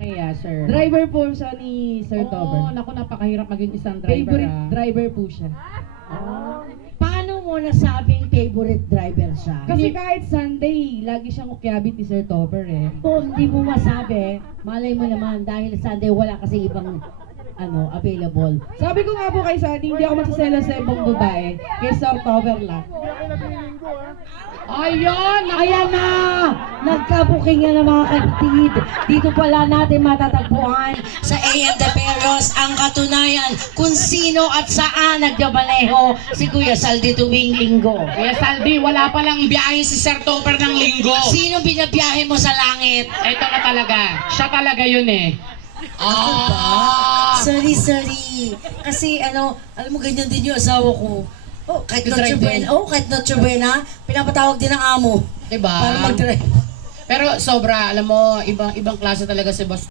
Kaya, sir. Driver po siya ni Sir Oo, Tober. naku, napakahirap maging isang driver. Favorite driver po siya. Paano mo nasabing favorite driver siya? Kasi kahit Sunday, lagi siyang ukyabit ni Sir Tober eh. Kung hindi mo masabi, malay mo naman dahil Sunday wala kasi ibang available. Sabi ko nga po kay Sandy, hindi ako magsaselos sa ibang babae. Kay Sir Tober lang. Ayun! Ayan na! Nagka-booking na ng mga kapatid. Dito pala natin matatagpuan sa A.M. De Peros ang katunayan kung sino at saan nagdabaleho si Kuya Saldi tuwing linggo. Kuya Saldi, wala palang biyahe si Sir Tober ng linggo. Sino binabiyahe mo sa langit? Ito na talaga. Siya talaga yun eh. Sorry. Kasi alam mo ganyan din yung asawa ko. Oh, kahit Drive din. kahit Noche Buena, pinapatawag din ng amo. Diba? Para mag-drive. Pero sobra, alam mo, ibang klase talaga si Boss